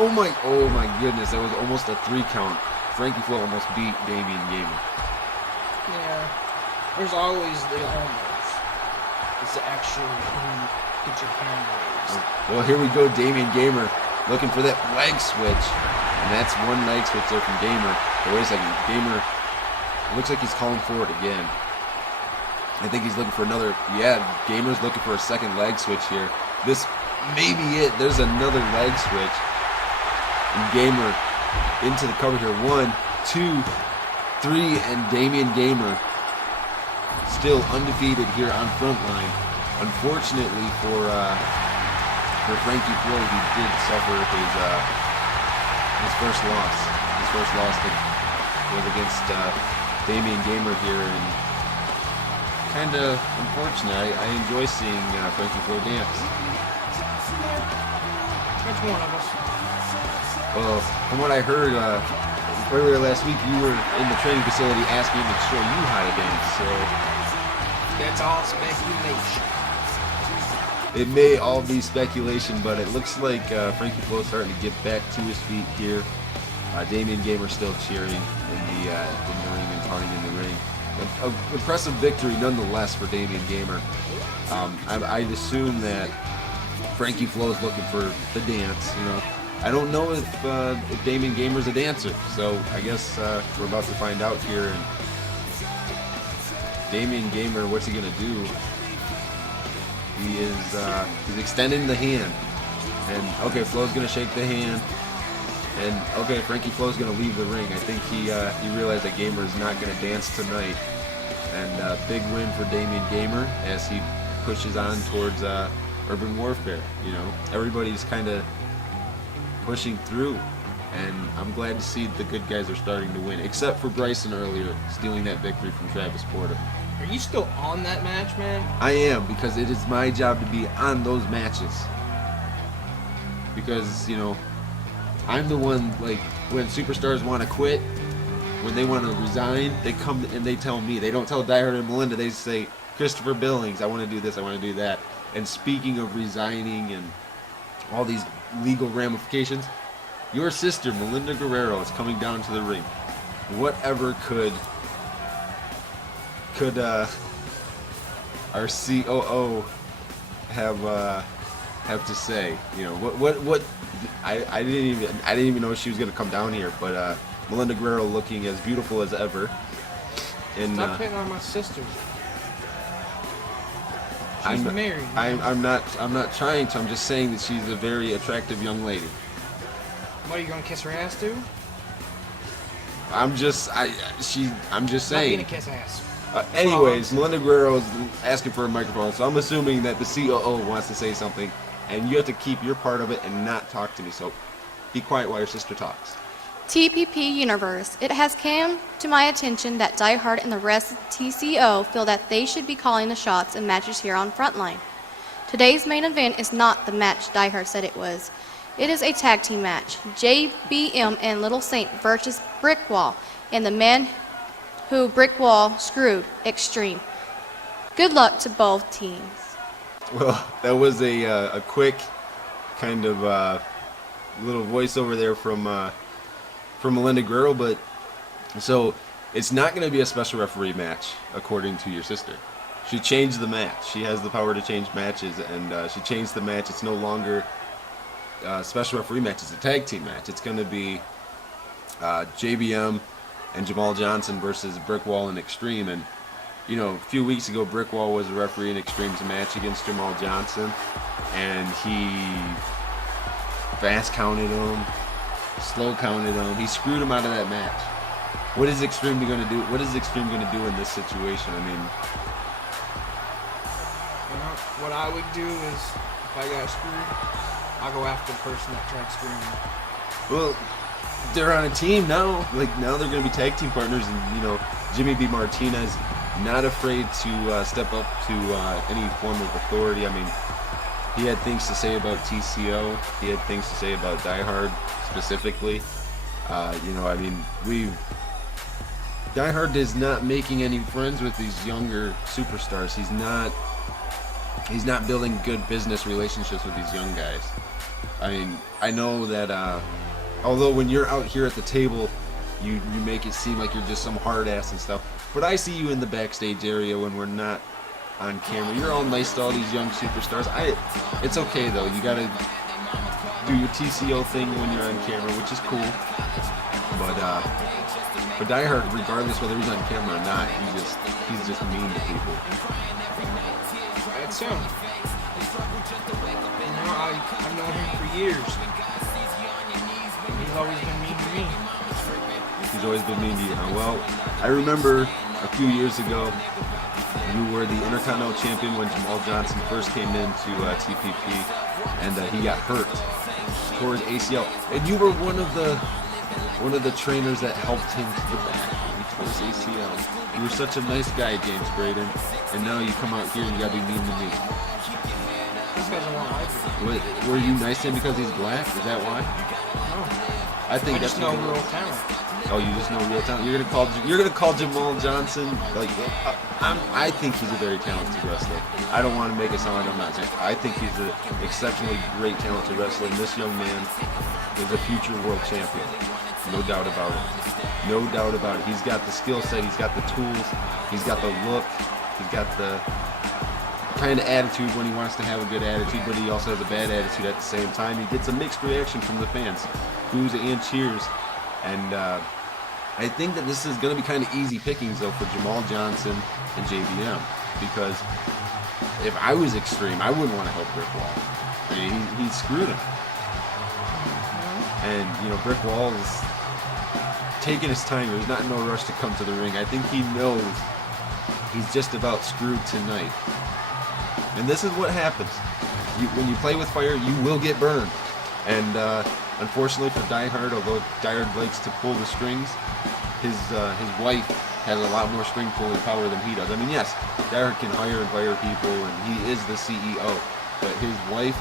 Oh my goodness, that was almost a 3 count. Frankie Flo almost beat Damian Gamer. Yeah. There's always the almost. It's the actual get your hand raised. Well, here we go. Damian Gamer looking for that leg switch. And that's one leg switch there from Gamer. But wait a second. Gamer looks like he's calling for it again. I think he's looking for another. Yeah, Gamer's looking for a second leg switch here. This may be it. There's another leg switch. And Gamer into the cover here. 1, 2, 3, and Damian Gamer still undefeated here on Frontline. Unfortunately for Frankie Flo, he did suffer his first loss. His first loss was against Damian Gamer here, and kind of unfortunate. I enjoy seeing Frankie Flo dance. That's one of us. Well, from what I heard earlier last week, you were in the training facility asking him to show you how to dance, so... That's all speculation. It may all be speculation, but it looks like Frankie Flo is starting to get back to his feet here. Damian Gamer still cheering in the ring and taunting in the ring. An impressive victory nonetheless for Damian Gamer. I'd assume that Frankie Flo is looking for the dance, you know. I don't know if Damian Gamer's a dancer, so I guess we're about to find out here. And Damian Gamer, what's he gonna do? He's extending the hand, and okay, Flo's gonna shake the hand, and okay, Frankie Flo's gonna leave the ring. I think he realized that Gamer is not gonna dance tonight, and big win for Damian Gamer as he pushes on towards urban warfare. You know, everybody's kind of pushing through, and I'm glad to see the good guys are starting to win, except for Bryson earlier stealing that victory from Travis Porter. Are you still on that match, man? I am, because it is my job to be on those matches. Because, you know, I'm the one, like, when superstars want to quit, when they want to resign, they come and they tell me. They don't tell Die Hard and Melinda. They say, Christopher Billings, I want to do this, I want to do that. And speaking of resigning and all these legal ramifications, your sister, Melinda Guerrero, is coming down to the ring. Whatever could our COO have to say? You know, what I didn't even know she was gonna come down here, but Melinda Guerrero looking as beautiful as ever. And Stop hitting on my sister. She's I'm married. I'm not trying to. I'm just saying that she's a very attractive young lady. What, are you gonna kiss her ass too? I'm just Not saying. gonna kiss ass. Anyways, Melinda Guerrero's asking for a microphone, so I'm assuming that the COO wants to say something, and you have to keep your part of it and not talk to me. So be quiet while your sister talks. TPP Universe. It has come to my attention that Die Hard and the rest of TCO feel that they should be calling the shots in matches here on Frontline. Today's main event is not the match Die Hard said it was. It is a tag team match. JBM and Little Saint versus Brickwall and the men who Brickwall screwed, Extreme. Good luck to both teams. Well, that was a quick kind of little voiceover there from Melinda Guerrero, but so it's not going to be a special referee match, according to your sister. She changed the match. She has the power to change matches, and she changed the match. It's no longer a special referee match. It's a tag team match. It's going to be JBM and Jamal Johnson versus Brickwall and Extreme. And, you know, a few weeks ago, Brickwall was a referee in Extreme's match against Jamal Johnson, and he fast counted him, slow counted him. He screwed him out of that match. What is Extreme going to do? What is Extreme going to do in this situation? I mean, You know, what I would do is, if I got screwed, I'll go after the person that tried screwing me. well, they're on a team now. Like, now they're going to be tag team partners, and, you know, Jimmy B. Martinez not afraid to step up to any form of authority. I mean, he had things to say about TCO. He had things to say about Die Hard specifically. You know, I mean, Die Hard is not making any friends with these younger superstars. He's not building good business relationships with these young guys. I mean, I know that although when you're out here at the table, you make it seem like you're just some hard ass and stuff. But I see you in the backstage area when we're not on camera. You're all nice to all these young superstars. It's okay though. You gotta do your TCO thing when you're on camera, which is cool. But Die Hard, regardless whether he's on camera or not, he's just mean to people. That's him. You know, I've known him for years. He's always been mean to me. He's always been mean to you. Well, I remember a few years ago, you were the Intercontinental Champion when Jamal Johnson first came into TPP, and he got hurt, tore his ACL, and you were one of the trainers that helped him to the back. He tore his ACL. You were such a nice guy, James Braden, and now you come out here and you gotta be mean to me. This guy's a lot like it. Were you nice to him because he's black? Is that why? No. I think I that's just know what- real talent. Oh, you just know real talent. You're gonna call Jamal Johnson like I think he's a very talented wrestler. I don't want to make it sound like I'm not saying. I think he's an exceptionally great talented wrestler, and this young man is a future world champion. No doubt about it. No doubt about it. He's got the skill set. He's got the tools. He's got the look. He's got the kind of attitude when he wants to have a good attitude, but he also has a bad attitude at the same time. He gets a mixed reaction from the fans, boos and cheers. And I think that this is going to be kind of easy pickings, though, for Jamal Johnson and JBM. Because if I was Extreme, I wouldn't want to help Brick Wall. I mean, he screwed him. And, you know, Brick Wall is taking his time. There's not no rush to come to the ring. I think he knows he's just about screwed tonight. And this is what happens. when you play with fire, you will get burned. And unfortunately for Die Hard, although Die Hard likes to pull the strings, his wife has a lot more string pulling power than he does. I mean, yes, Die Hard can hire and fire people, and he is the CEO, but his wife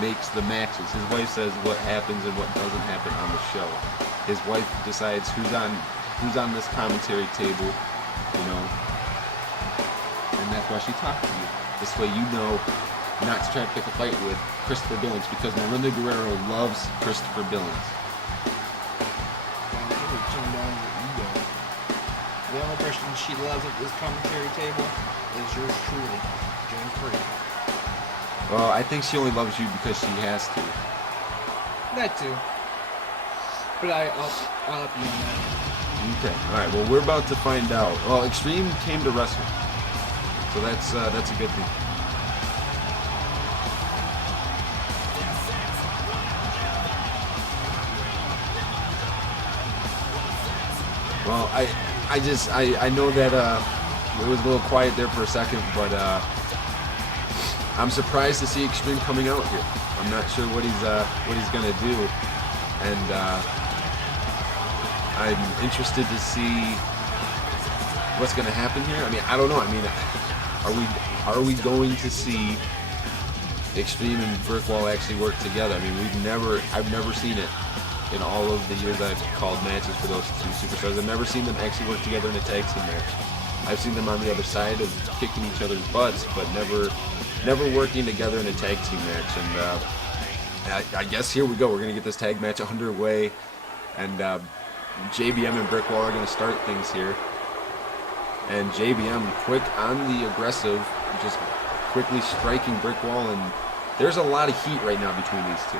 makes the matches. His wife says what happens and what doesn't happen on the show. His wife decides who's on this commentary table, you know, and that's why she talks to you. This way you know not to try to pick a fight with Christopher Billings, because Melinda Guerrero loves Christopher Billings. The only person she loves at this commentary table is yours truly, James Brady. Well, I think she only loves you because she has to. That too. But I'll help you on that. Okay. All right. Well, we're about to find out. Well, Extreme came to wrestle, so that's a good thing. Well, I know that it was a little quiet there for a second, but I'm surprised to see Extreme coming out here. I'm not sure what he's gonna do, and I'm interested to see what's gonna happen here. I mean, I don't know. I mean, are we going to see Extreme and Brick Wall actually work together? I mean, I've never seen it. In all of the years I've called matches for those two superstars, I've never seen them actually work together in a tag team match. I've seen them on the other side of kicking each other's butts, but never working together in a tag team match. And I guess here we go. We're gonna get this tag match underway, and JBM and Brick Wall are gonna start things here. And JBM quick on the aggressive, just quickly striking Brick Wall, and there's a lot of heat right now between these two.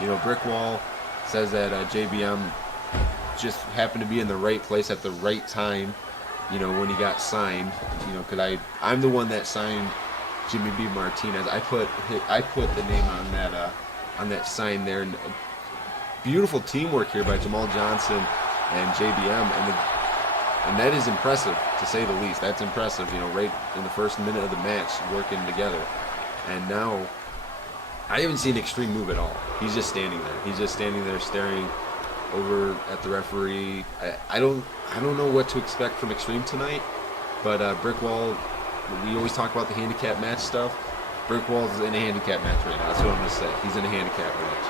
You know, Brick Wall says that JBM just happened to be in the right place at the right time, you know, when he got signed. You know, because I'm the one that signed Jimmy B. Martinez. I put the name on that sign there. And beautiful teamwork here by Jamal Johnson and JBM, and that is impressive, to say the least. That's impressive, you know, right in the first minute of the match, working together. And now I haven't seen Extreme move at all. He's just standing there. He's just standing there staring over at the referee. I don't know what to expect from Extreme tonight, but Brick Wall, we always talk about the handicap match stuff. Brick Wall's in a handicap match right now. That's what I'm going to say. He's in a handicap match.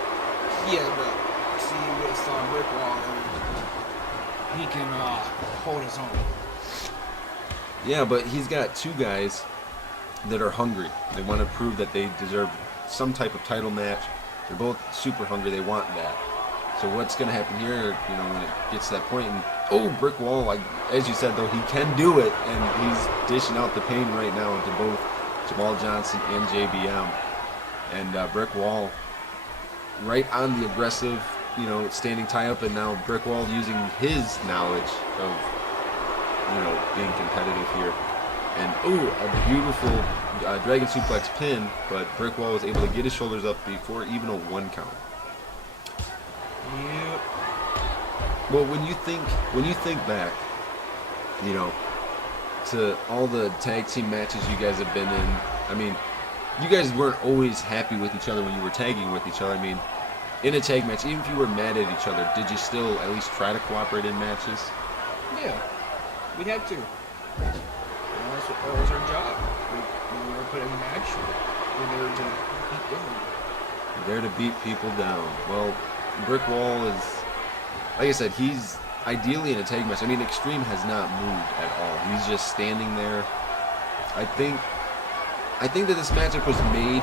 Yeah, but see, with Brick Wall, he can hold his own. Yeah, but he's got two guys that are hungry. They want to prove that they deserve some type of title match. They're both super hungry. They want that. So what's going to happen here, you know, when it gets to that point? And Brick Wall, like as you said, though, he can do it, and he's dishing out the pain right now to both Jamal Johnson and JBM. And Brick Wall, right on the aggressive, you know, standing tie up, and now Brick Wall using his knowledge of, you know, being competitive here. And a beautiful dragon suplex pin, but Brick Wall was able to get his shoulders up before even a 1 count. Yep. Well, when you think back, you know, to all the tag team matches you guys have been in, I mean, you guys weren't always happy with each other when you were tagging with each other. I mean, in a tag match, even if you were mad at each other, did you still at least try to cooperate in matches? Yeah, we had to. That was our job. We were put in a match. We're there to beat them. You're there to beat people down. Well, Brick Wall is, like I said, he's ideally in a tag match. I mean, Extreme has not moved at all. He's just standing there. I think that this matchup was made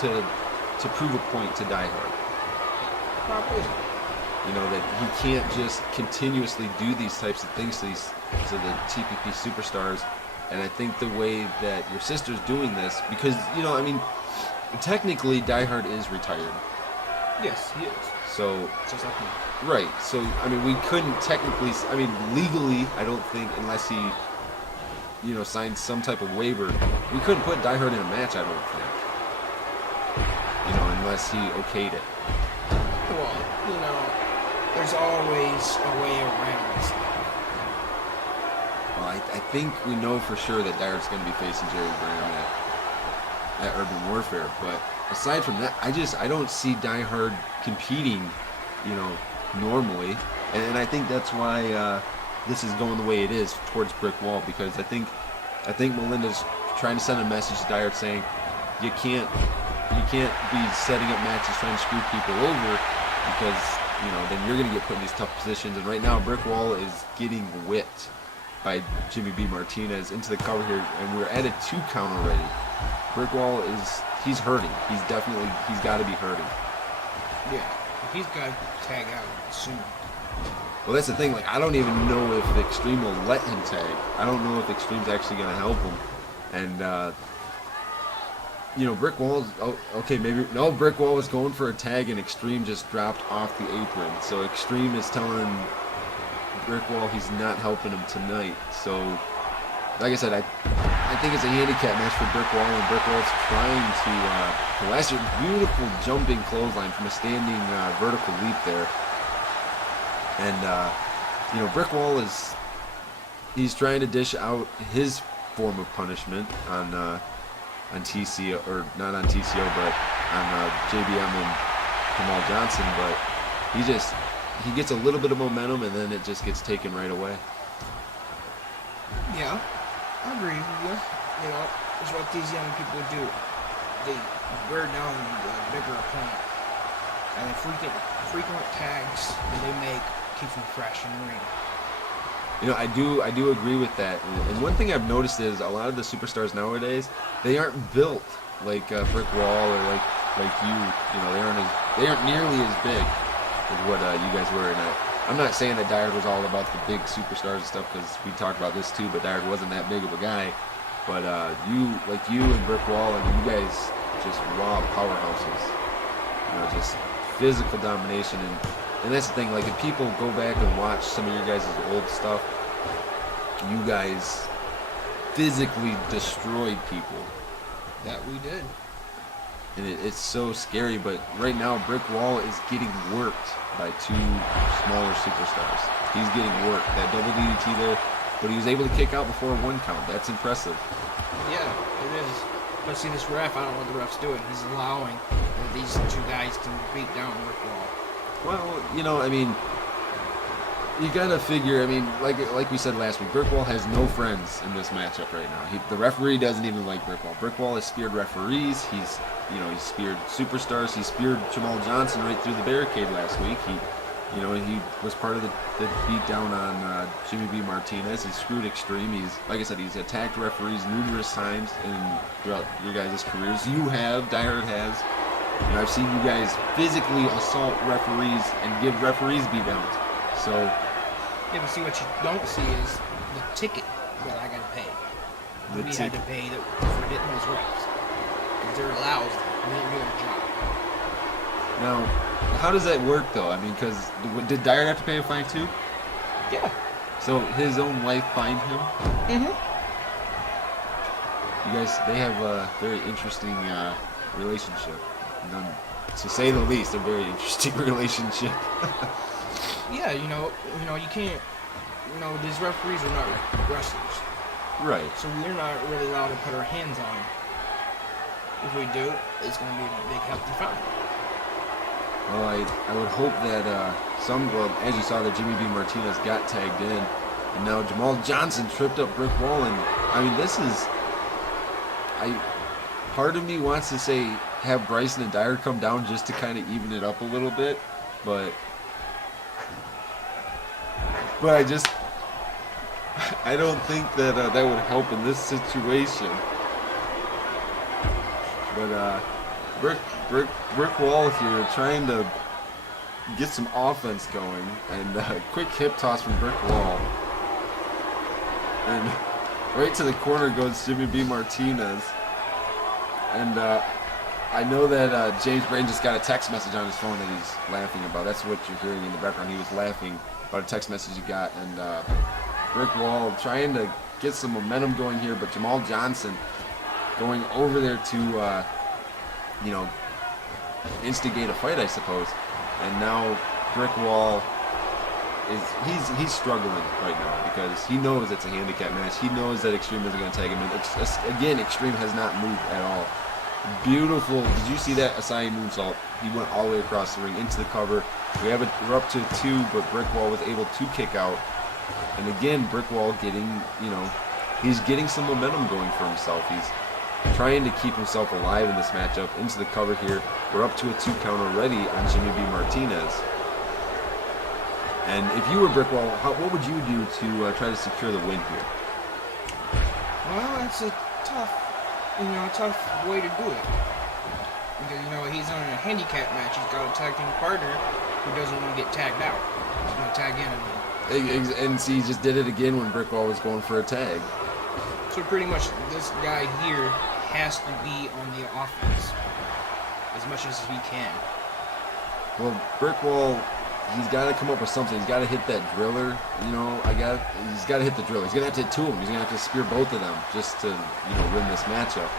to prove a point to Die Hard. Probably. You know, that he can't just continuously do these types of things to the TPP superstars. And I think the way that your sister's doing this, because, you know, I mean, technically Die Hard is retired. Yes, he is. So, just like me. Right. So, I mean, we couldn't technically, I mean, legally, I don't think, unless he, you know, signed some type of waiver, we couldn't put Die Hard in a match, I don't think. You know, unless he okayed it. Well, you know, there's always a way around this. Well, I think we know for sure that Die Hard's going to be facing Jerry Graham at Urban Warfare, but aside from that, I don't see Die Hard competing, normally, and I think that's why this is going the way it is towards brick wall, because I think Melinda's trying to send a message to Die Hard saying you can't be setting up matches trying to screw people over, because then you're going to get put in these tough positions. And right now, Brick Wall is getting whipped by Jimmy B. Martinez into the cover here, and we're at a 2 count already. Brick Wall he's hurting. He's got to be hurting. Yeah, he's got to tag out soon. Well, that's the thing. Like, I don't even know if Extreme will let him tag. I don't know if Extreme's actually going to help him. And Brick Wall. Okay, maybe no. Brick Wall was going for a tag, and Extreme just dropped off the apron. So Extreme is telling Brick Wall he's not helping him tonight. So, like I said, I think it's a handicap match for Brick Wall, and Brick Wall's trying to last year, beautiful jumping clothesline from a standing vertical leap there. And Brick Wall he's trying to dish out his form of punishment on TCO, or not on TCO, but on JBM and Jamal Johnson. But he gets a little bit of momentum, and then it just gets taken right away. Yeah, I agree with you. It's what these young people do. They wear down the bigger opponent, and the frequent tags that they make keep them fresh in the ring. I do agree with that. And one thing I've noticed is a lot of the superstars nowadays, they aren't built like Brick Wall or like you. They aren't nearly as big as what you guys were. And I'm not saying that Dyer was all about the big superstars and stuff, because we talked about this too. But Dyer wasn't that big of a guy. But you and Brick Wall, and you guys just raw powerhouses. Just physical domination. And that's the thing, like, if people go back and watch some of your guys' old stuff, you guys physically destroyed people. That we did. And it's so scary, but right now Brick Wall is getting worked by 2 smaller superstars. He's getting worked. That double DDT there, but he was able to kick out before a 1 count. That's impressive. Yeah, it is. But see, this ref, I don't know what the ref's doing. He's allowing that these 2 guys can beat down Brick Wall. Well, you gotta figure. Like we said last week, Brick Wall has no friends in this matchup right now. The referee doesn't even like Brick Wall. Brick Wall has speared referees. He's speared superstars. He speared Jamal Johnson right through the barricade last week. He was part of the beat down on Jimmy B. Martinez. He screwed Extreme. He's attacked referees numerous times throughout your guys' careers. Dyer has. I've seen you guys physically assault referees and give referees beatdowns. So, yeah, but see, what you don't see is the ticket that I got to pay. We had to pay for hitting those refs, because they're allowed, and they're doing their job. Now, how does that work though? Because did Dyer have to pay a fine too? Yeah. So his own wife fined him. Mm-hmm. You guys, they have a very interesting relationship. To say the least, a very interesting relationship. Yeah, you can't. These referees are not wrestlers. Right. So we're not really allowed to put our hands on them. If we do, it's going to be a big hefty fine. Well, I would hope that as you saw, that Jimmy B. Martinez got tagged in, and now Jamal Johnson tripped up Brick Wall, and this is. Part of me wants to say have Bryson and Dyer come down just to kind of even it up a little bit, but I don't think that that would help in this situation. But Brick Wall here trying to get some offense going, and quick hip toss from Brick Wall, and right to the corner goes Jimmy B. Martinez. And I know that James Braden just got a text message on his phone that he's laughing about. That's what you're hearing in the background. He was laughing about a text message he got. And Brick Wall trying to get some momentum going here, but Jamal Johnson going over there to, instigate a fight, I suppose. And now Brick Wall he's struggling right now, because he knows it's a handicap match. He knows that Extreme isn't going to tag him in. Again, Extreme has not moved at all. Beautiful. Did you see that Asai moonsault? He went all the way across the ring into the cover. We're up to 2, but Brickwall was able to kick out. And again, Brickwall getting, he's getting some momentum going for himself. He's trying to keep himself alive in this matchup. Into the cover here. We're up to a 2 count already on Jimmy B. Martinez. And if you were Brickwall, what would you do to try to secure the win here? Well, that's a tough way to do it. Because, he's on a handicap match. He's got a tag team partner who doesn't want to get tagged out. He's going to tag in. And see, he just did it again when Brickwall was going for a tag. So pretty much this guy here has to be on the offense as much as he can. Well, Brickwall, he's got to come up with something. He's got to hit that driller. He's got to hit the driller. He's going to have to hit 2 of them. He's going to have to spear both of them just to, win this matchup.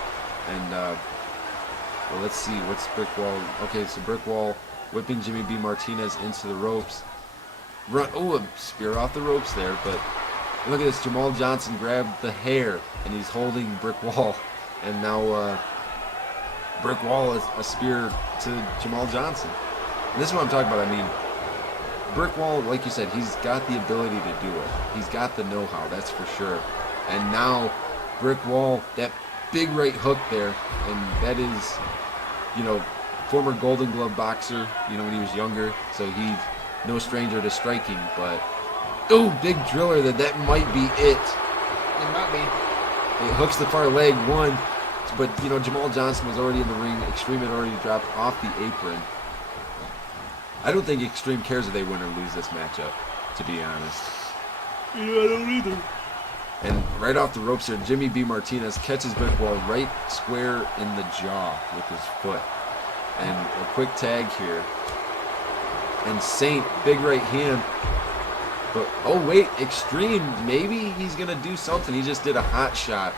And, well, let's see. What's Brickwall? Okay, so Brickwall whipping Jimmy B. Martinez into the ropes. A spear off the ropes there, but look at this. Jamal Johnson grabbed the hair, and he's holding Brickwall. And now Brickwall is a spear to Jamal Johnson. And this is what I'm talking about. I mean, Brickwall, like you said, he's got the ability to do it. He's got the know-how, that's for sure. And now Brickwall, that big right hook there, and that is, former Golden Glove boxer, when he was younger, so he's no stranger to striking, but big driller, that might be it. It might be. It hooks the far leg, 1, but, Jamal Johnson was already in the ring. Extreme had already dropped off the apron. I don't think Extreme cares if they win or lose this matchup, to be honest. Yeah, I don't either. And right off the ropes here, Jimmy B. Martinez catches Brickwall right square in the jaw with his foot. And a quick tag here. And Saint, big right hand. But, Extreme, maybe he's going to do something. He just did a hot shot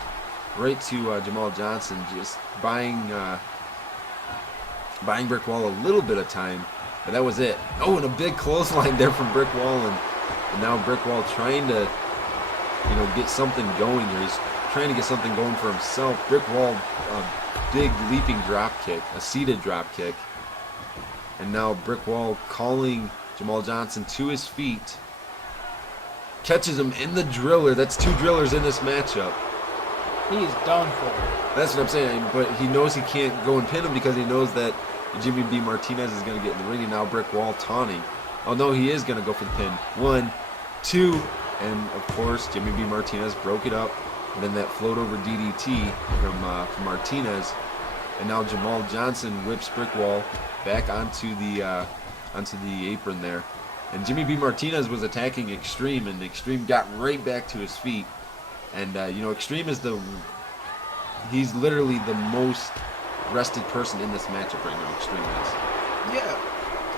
right to Jamal Johnson, just buying Brickwall a little bit of time. But that was it. And a big clothesline there from Brickwall. And now Brickwall trying to, get something going here. He's trying to get something going for himself. Brickwall, a big leaping drop kick, a seated drop kick. And now Brickwall calling Jamal Johnson to his feet. Catches him in the driller. That's 2 drillers in this matchup. He is done for. That's what I'm saying. But he knows he can't go and pin him because he knows that Jimmy B. Martinez is going to get in the ring, and now Brickwall taunting. Oh, no, he is going to go for the pin. 1, 2, and, of course, Jimmy B. Martinez broke it up. And then that float over DDT from Martinez. And now Jamal Johnson whips Brickwall back onto the apron there. And Jimmy B. Martinez was attacking Extreme, and Extreme got right back to his feet. And, Extreme is he's literally the most rested person in this matchup right now, Extreme is. Yeah,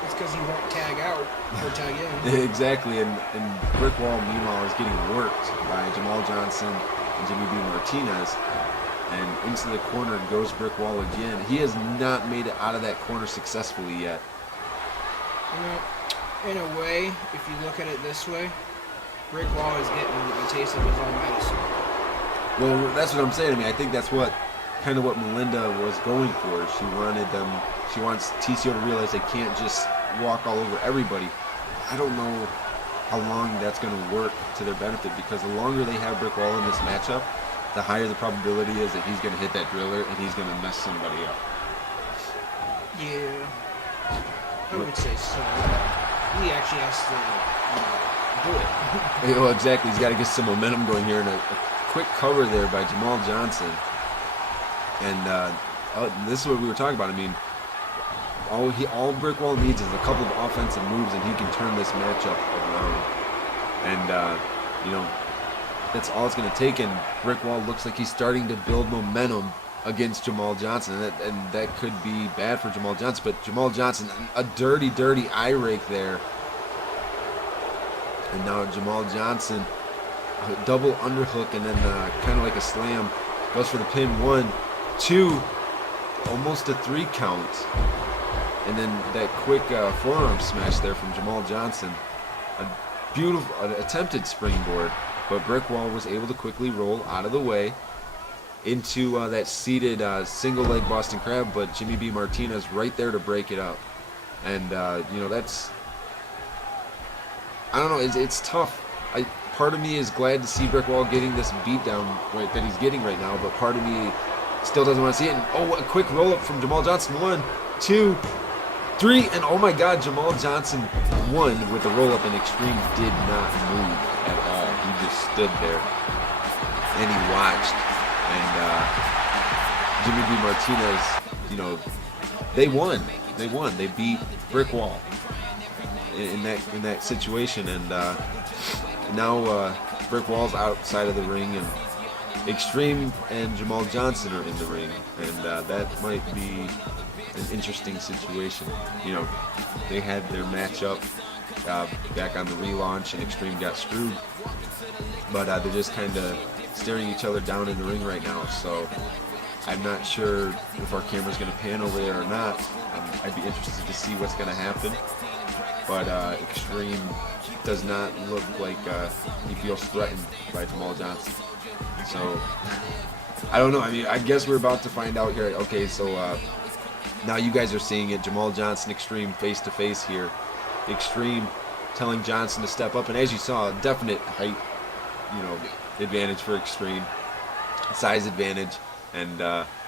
it's because he won't tag out or tag in. Exactly, and Brickwall, meanwhile, is getting worked by Jamal Johnson and Jimmy B. Martinez. And into the corner goes Brickwall again. He has not made it out of that corner successfully yet. In a way, if you look at it this way, Brickwall is getting a taste of his own medicine. Well, that's what I'm saying. I mean, I think that's what Melinda was going for. She wants TCO to realize they can't just walk all over everybody. I don't know how long that's going to work to their benefit, because the longer they have Brickwall in this matchup, the higher the probability is that he's going to hit that driller and he's going to mess somebody up. Yeah, I would say so. He actually has to do it. Well, exactly. He's got to get some momentum going here, and a quick cover there by Jamal Johnson. And this is what we were talking about. I mean, all Brickwall needs is a couple of offensive moves, and he can turn this matchup around. And that's all it's going to take. And Brickwall looks like he's starting to build momentum against Jamal Johnson, and that could be bad for Jamal Johnson. But Jamal Johnson, a dirty eye rake there. And now Jamal Johnson, a double underhook, and then kind of like a slam, goes for the pin. 1, 2, almost a 3 count. And then that quick forearm smash there from Jamal Johnson. A beautiful attempted springboard, but Brickwall was able to quickly roll out of the way. into that seated single leg Boston Crab, but Jimmy B. Martinez right there to break it up. And that's, I don't know, it's tough. Part of me is glad to see Brick Wall getting this beatdown right that he's getting right now, but part of me still doesn't want to see it. And a quick roll up from Jamal Johnson. 1, 2, 3, and oh my God, Jamal Johnson won with the roll up, and Extreme did not move at all. He just stood there and he watched. And Jimmy B. Martinez, they won. They beat Brick Wall in that situation, and now Brick Wall's outside of the ring, and Extreme and Jamal Johnson are in the ring, and that might be an interesting situation. They had their matchup back on the relaunch, and Extreme got screwed, but they're just kind of staring each other down in the ring right now. So I'm not sure if our camera's going to pan over there or not. I'd be interested to see what's going to happen, but Extreme does not look like he feels threatened by Jamal Johnson. So I don't know. I mean, I guess we're about to find out here. Okay, so now you guys are seeing it. Jamal Johnson, Extreme face to face here. Extreme telling Johnson to step up, and as you saw, definite height, advantage for Extreme, size advantage. And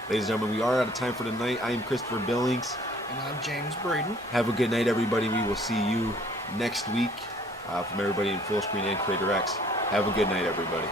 ladies and gentlemen, we are out of time for tonight. I am Christopher Billings. And I'm James Braden. Have a good night, everybody. We will see you next week from everybody in Full Screen and Creator X. Have a good night, everybody.